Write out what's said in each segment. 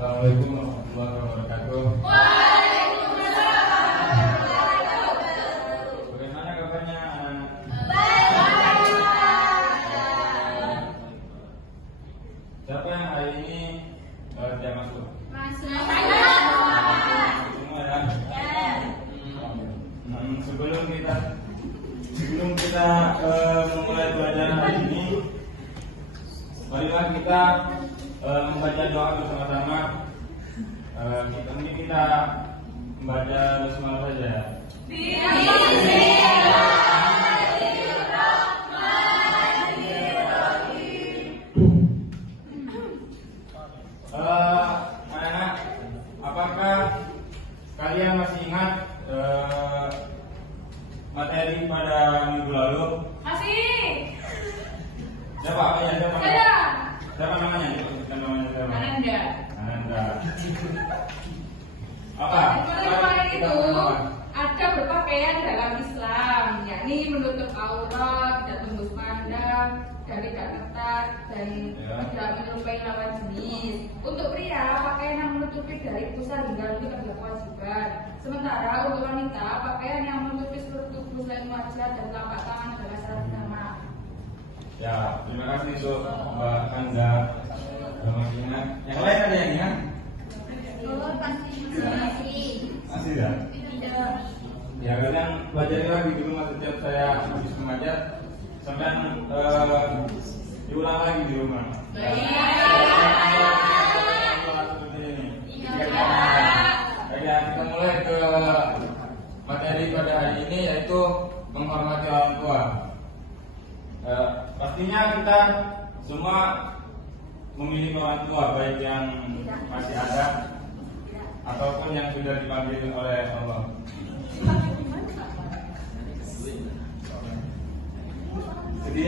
Assalamualaikum warahmatullahi wabarakatuh. Waalaikumsalam warahmatullahi wabarakatuh. Bagaimana kabarnya anak? Baik. Siapa yang hari ini tidak masuk? Masuk. Semua ya? Sebelum kita memulai pelajaran hari ini, marilah kita membaca doa bersama-sama. Kita membaca basmalah saja ya. Anak-anak, apakah kalian masih ingat materi pada minggu lalu? Masih. Siapa namanya? Saya. Siapa namanya? Ananda. Ananda. Apa? Kemarin itu ada berpakaian dalam Islam, yakni menutup aurat dan tembus pandang dan tidak ketat dan tidak menyerupai lawan jenis. Untuk pria, pakaian yang menutupi dari pusar hingga lutut adalah kewajiban. Sementara untuk wanita, pakaian yang menutupi seluruh tubuh selain wajah dan telapak tangan adalah syarat utama. Ya, Terima kasih untuk Mbak Anda. Yang lain ada yang ingat? Masih ya? Ya, kalian pelajari lagi di rumah setiap saya habis mengajar, sampai diulang lagi di rumah. Ya, kita mulai ke materi pada hari ini, yaitu menghormati orang tua. Pastinya kita semua memiliki orang tua, baik yang masih ada ataupun yang sudah dipanggil oleh Allah. Jadi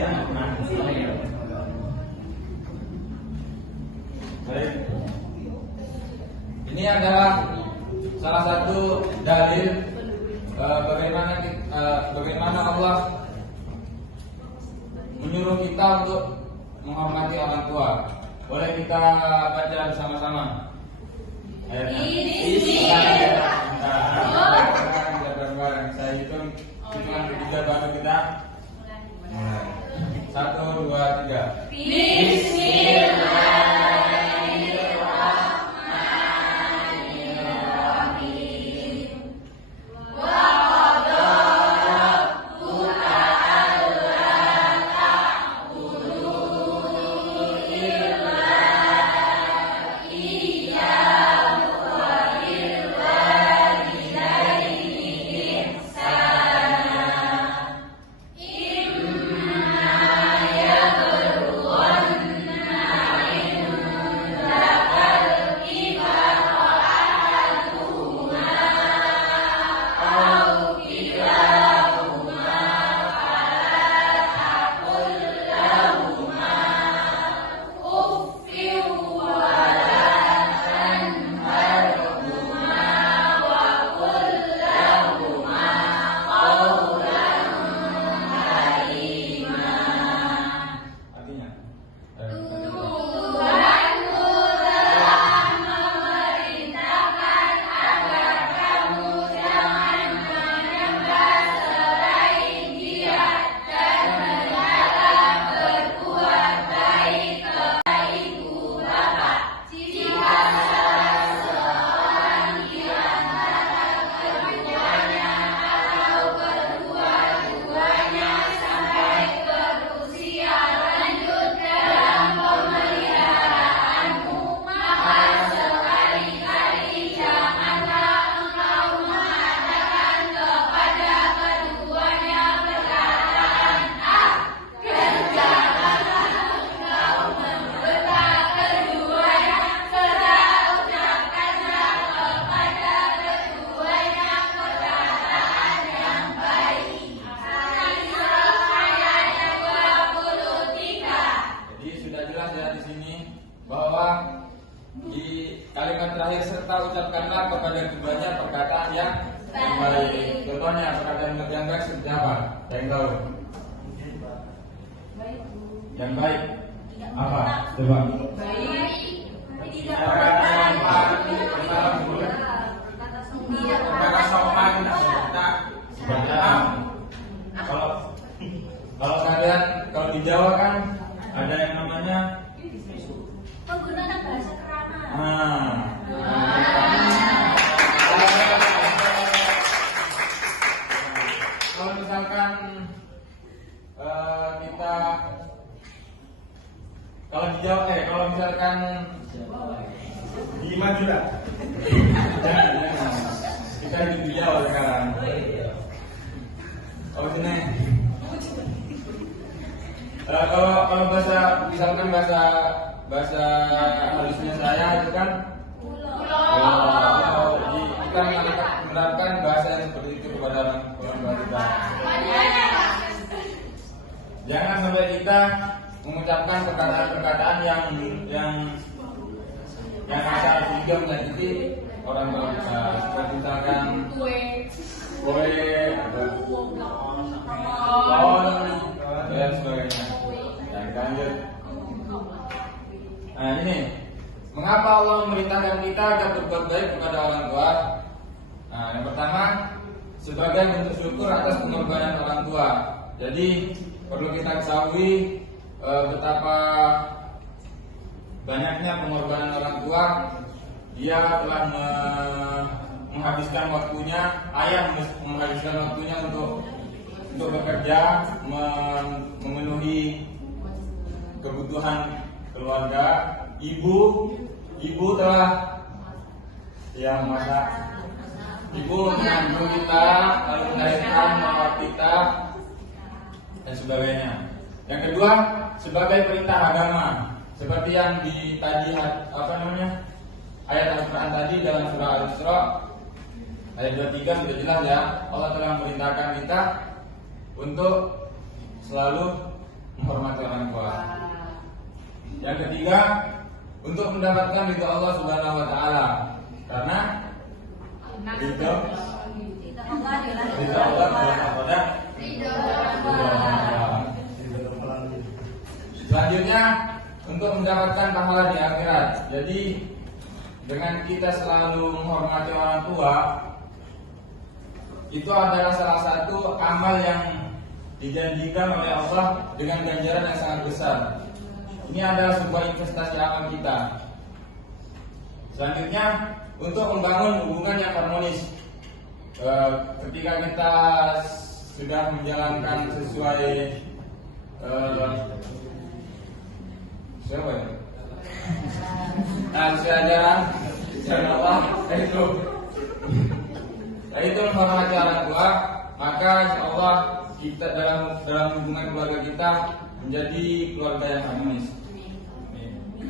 baik. Ini adalah salah satu dalil bagaimana Allah menyuruh kita untuk menghormati orang tua. Boleh kita baca bersama-sama? Saya hitung hitungan ketiga baru kita. 1, 2, 3. ucapkanlah kepada keduanya perkataan yang baik. Contohnya perkataan yang baik seperti apa? Yang tahu? Yang baik apa? Coba. Baik. Perkataan yang namanya? Menggunakan bahasa kerana. Kalau misalkan kita kalau misalkan di Madura, jangan. Kita hidup di Jawa sekarang. Oh sini. Kalau misalkan bahasa halusnya saya itu kan kita menerapkan bahasa yang seperti itu kepada orang tua kita. Jangan sampai kita mengucapkan perkataan-perkataan yang asal sehingga menyakiti orang tua kita. Seperti misalkan dan sebagainya. Nah, kita lanjut. Nah ini, mengapa Allah memerintahkan kita agar berbuat baik kepada orang tua? Nah, yang pertama, sebagai bentuk syukur atas pengorbanan orang tua. Jadi perlu kita ketahui betapa banyaknya pengorbanan orang tua. Dia telah menghabiskan waktunya, ayah menghabiskan waktunya untuk bekerja, memenuhi kebutuhan keluarga. Ibu telah masak. Ibu mengandung kita, lalu melahirkan, merawat kita, dan sebagainya. Yang kedua, sebagai perintah agama, seperti yang ayat Al-Quran tadi dalam surah Al-Isra ayat 23 sudah jelas ya. Allah telah memerintahkan kita untuk selalu menghormati orang tua. Yang ketiga, untuk mendapatkan ridha Allah Subhanahu wa taala. Karena ridha Allah kepada selanjutnya untuk mendapatkan pahala di akhirat. Jadi dengan kita selalu menghormati orang tua, itu adalah salah satu amal yang dijanjikan oleh Allah dengan ganjaran yang sangat besar. Ini adalah sebuah investasi amal kita. Selanjutnya, untuk membangun hubungan yang harmonis. Ketika kita sudah menjalankan sesuai sesuai ajaran Allah, itu menghormati orang tua, maka insyaallah kita dalam hubungan keluarga kita menjadi keluarga yang harmonis.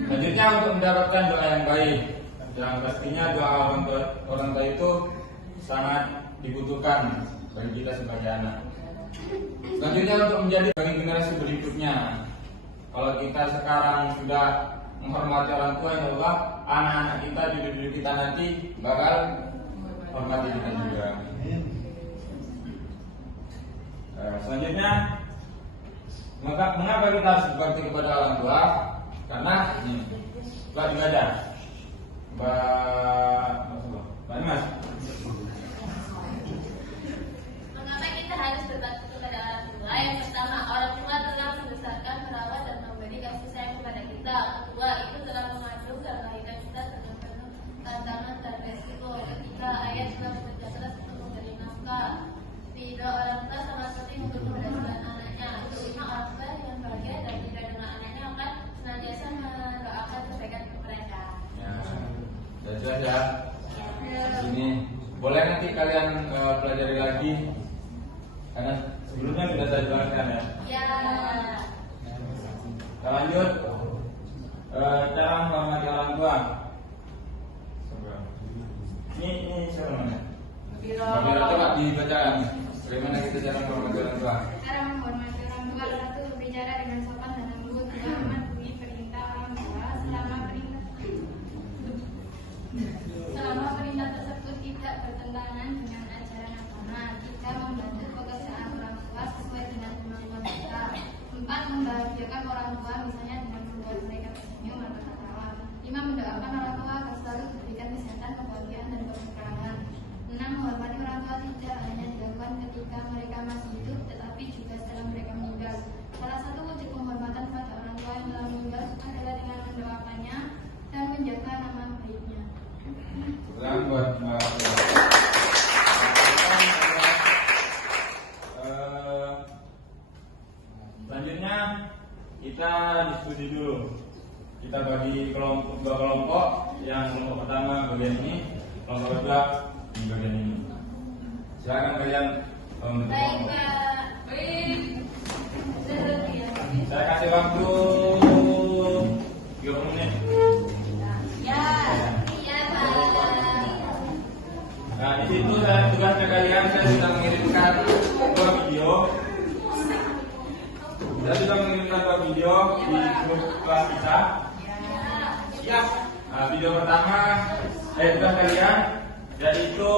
Selanjutnya, untuk mendapatkan doa yang baik, yang pastinya doa orang tua itu sangat dibutuhkan bagi kita sebagai anak. Selanjutnya, untuk menjadi bagi generasi berikutnya. Kalau kita sekarang sudah menghormati orang tua, insyaallah anak-anak kita, cucu-cucu kita nanti bakal hormati kita juga. Selanjutnya, mengapa kita harus berbakti kepada orang tua? Karena Pak ibadah, Pak Mas. Mengapa kita harus berbakti kepada orang tua? Yang pertama, orang tua telah membesarkan, merawat, dan memberi kasih sayang kepada kita. Kedua, itu telah mengandung dan melahirkan kita dengan penuh tantangan dan resiko. Ketika ayah telah bekerja keras untuk memberi nafkah. Ridho orang tua sangat penting untuk keberhasilan anaknya. Kelima, orang tua yang bahagia dan tidak dengan anaknya akan senantiasa mendoakan kebaikan untuk mereka. Ya, jelas ya. Ini boleh nanti kalian pelajari lagi, karena sebelumnya sudah saya jelaskan ya. Ya. Kita lanjut. Cara menghormati orang tua. Ini siapa namanya? Bila coba dibacakan. Bagaimana kita cara menghormati orang tua? Cara menghormati orang tua, satu, berbicara dengan sopan dan lembut, dua, mematuhi perintah orang tua selama perintah tersebut tidak bertentangan dengan ajaran agama. Tiga, membantu pekerjaan orang tua sesuai dengan kemampuan kita. Empat, membahagiakan orang tua, misalnya dengan membuat mereka tersenyum atau tertawa. Lima, mendoakan orang tua agar selalu diberikan kesehatan, kebahagiaan, dan keberkahan. Enam, menghormati orang tua tidak hanya dilakukan ketika mereka masih hidup, tetapi adalah dengan mendoakannya dan menjaga nama baiknya. Selamat buat selanjutnya kita diskusi dulu. Kita bagi dua kelompok. Yang kelompok pertama bagian ini, kelompok kedua di bagian ini. Silakan kalian Baik, Pak. saya kasih waktu 30 menit. Ya, iya, Pak. Nah, di situ tugasnya kalian, saya sudah mengirimkan dua video. Saya sudah mengirimkan dua video di grup kelas kita. Siap. Nah, video pertama, tugas kalian yaitu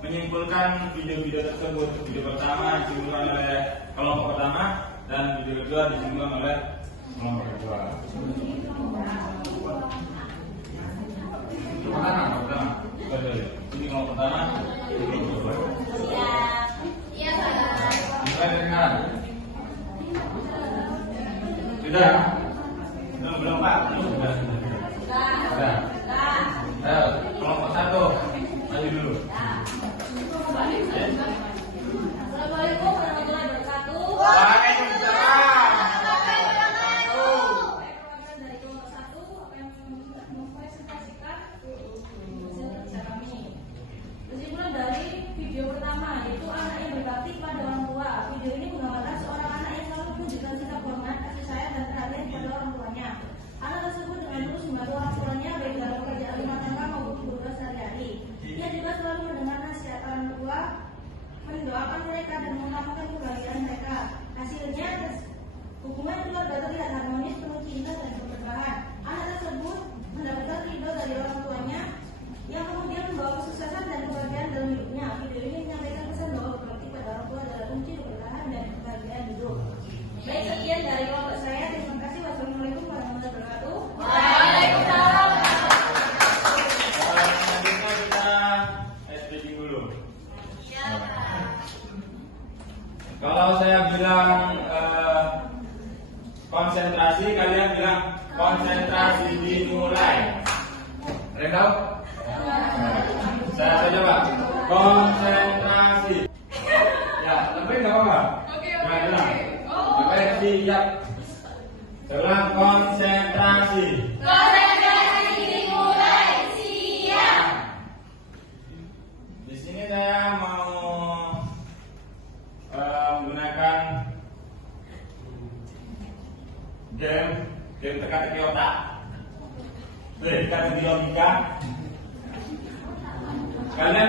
menyimpulkan video-video tersebut. Video pertama disimpulkan oleh kelompok pertama dan video kedua disimpulkan oleh kelompok kedua. Pertama. Ini kelompok pertama, ini kelompok kedua. Siap. Iya, Pak. Mulai dari kanan. Sudah? Belum, Pak. Sudah. Kelompok satu, maju dulu. Assalamualaikum warahmatullahi wabarakatuh. Waalaikumsalam. Dari kelompok 1 apa yang mempresentasikan hasil kerja kami. Kesimpulan dari video pertama yaitu anak yang berbakti pada orang tua. Video ini menggambarkan seorang anak yang selalu menunjukkan sikap hormat, kasih sayang dan perhatian pada orang tuanya. Anak tersebut dengan terus membantu orang tuanya baik dalam pekerjaan rumah tangga maupun kehidupan sehari-hari. Ia juga selalu mendengar nasihat orang tua, mendoakan mereka dan mengutamakan kebahagiaan mereka. Hasilnya, hubungan keluarga terlihat harmonis, penuh cinta dan keberkahan. Anak tersebut mendapatkan ridho dari orang tuanya yang kemudian membawa kesuksesan dan kebahagiaan dalam hidupnya. Video ini menyampaikan pesan bahwa berbakti pada orang tua adalah kunci keberkahan dan kebahagiaan hidup. Baik, sekian dari kelompok saya. Terima kasih. Wassalamualaikum warahmatullahi wabarakatuh. Waalaikumsalam. Selanjutnya kita SPG dulu. Kalau saya bilang konsentrasi, kalian bilang konsentrasi dimulai. Kalian tahu? Saya saja, Pak. Konsentrasi. Ya, lebih nggak apa-apa. Oke. Bilang. Oke, siap. Saya bilang konsentrasi. Konsentrasi dimulai. Siap. Di sini saya mau menggunakan game teka-teki otak, teka-teki logika. Kalian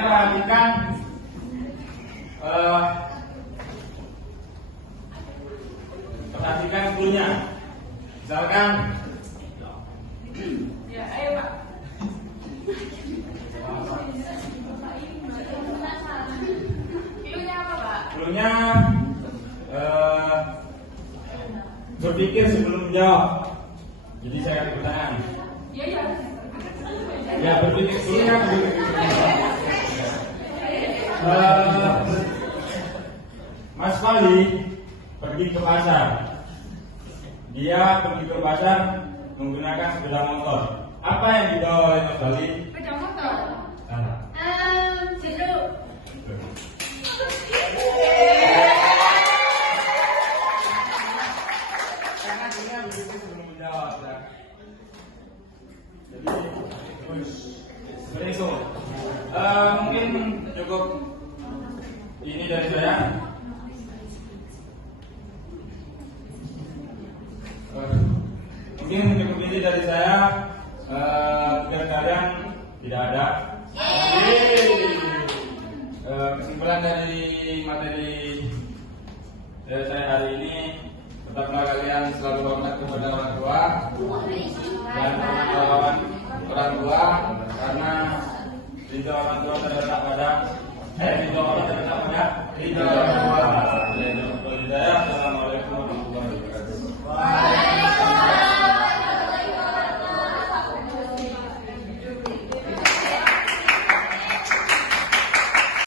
perhatikan cluenya. Misalkan Ya, ayo Pak. Cluenya apa Pak? cluenya berpikir sebelum menjawab. Jadi saya kasih pertanyaan. Iya. Ya, berpikir cluenya berpikir. Mas Fali pergi ke pasar. Dia pergi ke pasar menggunakan sepeda motor. Apa yang dibawa oleh Mas Fali? Sepeda motor. Jeruk. Karena dia berpikir sebelum menjawab. Ya. Jadi, seperti itu. Mungkin cukup ini dari saya. Mungkin cukup ini dari saya. Tugas kalian tidak ada. Kesimpulan dari materi saya hari ini, tetaplah kalian selalu hormat kepada orang tua dan melawan orang tua, karena ridho orang tua terletak pada ridho Allah terletak pada ridho orang